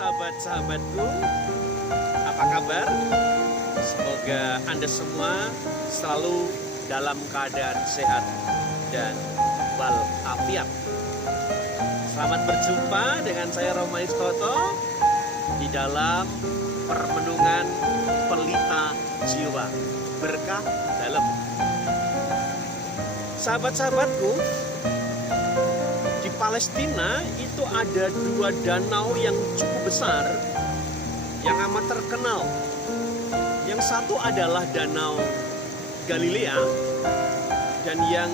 sahabat-sahabatku, apa kabar? Semoga Anda semua selalu dalam keadaan sehat dan walafiat. Selamat berjumpa dengan saya Romain Toto di dalam permenungan Pelita Jiwa, berkah dalam. Sahabat-sahabatku, di Palestina itu ada dua danau yang cukup besar yang amat terkenal. Yang satu adalah Danau Galilea dan yang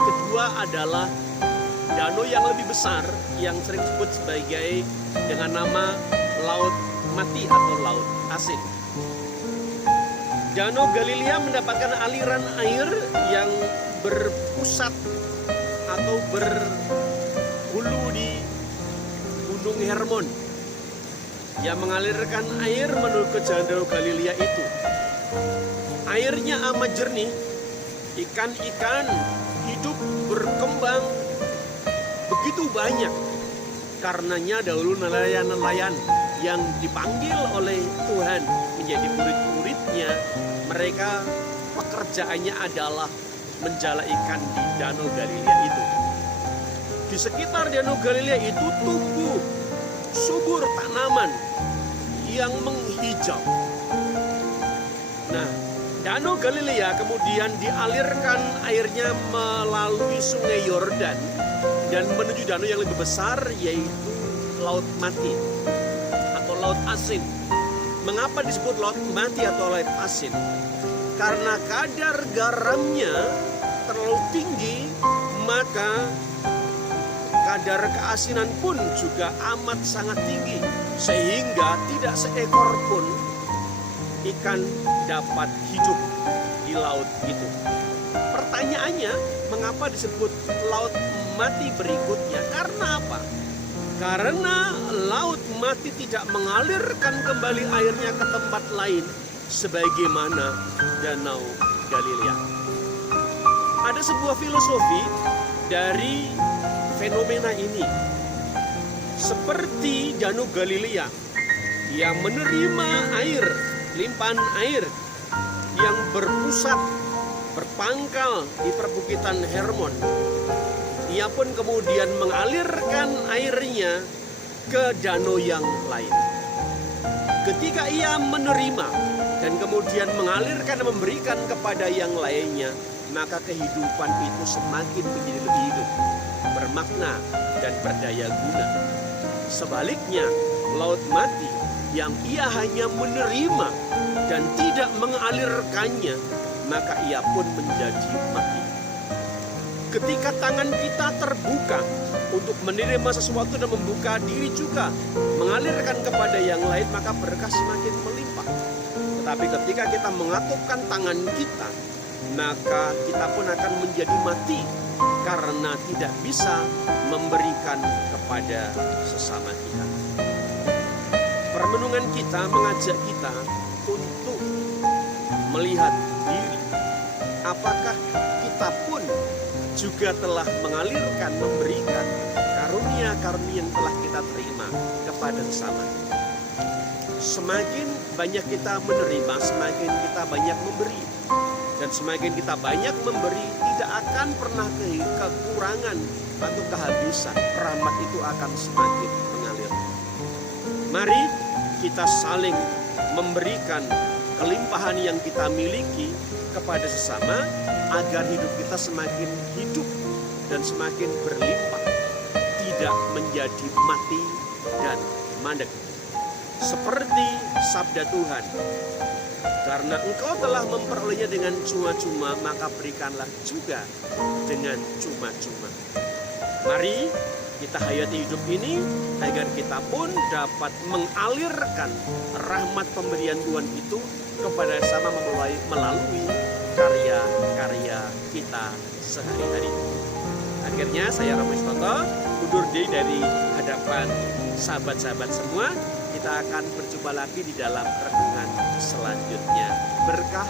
kedua adalah danau yang lebih besar yang sering disebut sebagai dengan nama Laut Mati atau Laut Asin. Danau Galilea mendapatkan aliran air yang berpusat atau berhulu di Gunung Hermon yang mengalirkan air menuju ke Danau Galilea itu. Airnya amat jernih, ikan-ikan hidup berkembang begitu banyak. Karenanya dahulu nelayan-nelayan yang dipanggil oleh Tuhan menjadi murid-muridnya, mereka pekerjaannya adalah menjala ikan di Danau Galilea itu. Di sekitar Danau Galilea itu tumbuh subur tanaman yang menghijau. Nah, Danau Galilea kemudian dialirkan airnya melalui Sungai Yordan dan menuju danau yang lebih besar, yaitu Laut Mati atau Laut Asin. Mengapa disebut Laut Mati atau Laut Asin? Karena kadar garamnya terlalu tinggi, maka kadar keasinan pun juga amat sangat tinggi, sehingga tidak seekor pun ikan dapat hidup di laut itu. Pertanyaannya, mengapa disebut Laut Mati berikutnya? Karena apa? Karena Laut Mati tidak mengalirkan kembali airnya ke tempat lain sebagaimana Danau Galilea. Ada sebuah filosofi dari fenomena ini. Seperti Danau Galilea yang menerima air, limpahan air yang berpusat, berpangkal di perbukitan Hermon, ia pun kemudian mengalirkan airnya ke danau yang lain. Ketika ia menerima dan kemudian mengalirkan dan memberikan kepada yang lainnya, maka kehidupan itu semakin menjadi lebih hidup, bermakna dan berdaya guna. Sebaliknya, Laut Mati yang ia hanya menerima dan tidak mengalirkannya, maka ia pun menjadi mati. Ketika tangan kita terbuka untuk menerima sesuatu dan membuka diri juga mengalirkan kepada yang lain, maka berkah semakin melimpah. Tetapi ketika kita mengatupkan tangan kita, maka kita pun akan menjadi mati karena tidak bisa memberikan kepada sesama kita. Permenungan kita mengajak kita untuk melihat diri. Apakah kita pun juga telah mengalirkan, memberikan karunia-karunia yang telah kita terima kepada sesama. Semakin banyak kita menerima, semakin kita banyak memberi. Dan semakin kita banyak memberi, tidak akan pernah kekurangan atau kehabisan. Rahmat itu akan semakin mengalir. Mari kita saling memberikan kelimpahan yang kita miliki kepada sesama, agar hidup kita semakin hidup dan semakin berlimpah, tidak menjadi mati dan mandek. Seperti sabda Tuhan, karena engkau telah memperolehnya dengan cuma-cuma, maka berikanlah juga dengan cuma-cuma. Mari kita hayati hidup ini agar kita pun dapat mengalirkan rahmat pemberian Tuhan itu kepada sesama melalui karya-karya kita sehari-hari. Akhirnya saya Romain Toto undur diri dari hadapan sahabat-sahabat semua. Kita akan berjumpa lagi di dalam renungan selanjutnya. Berkah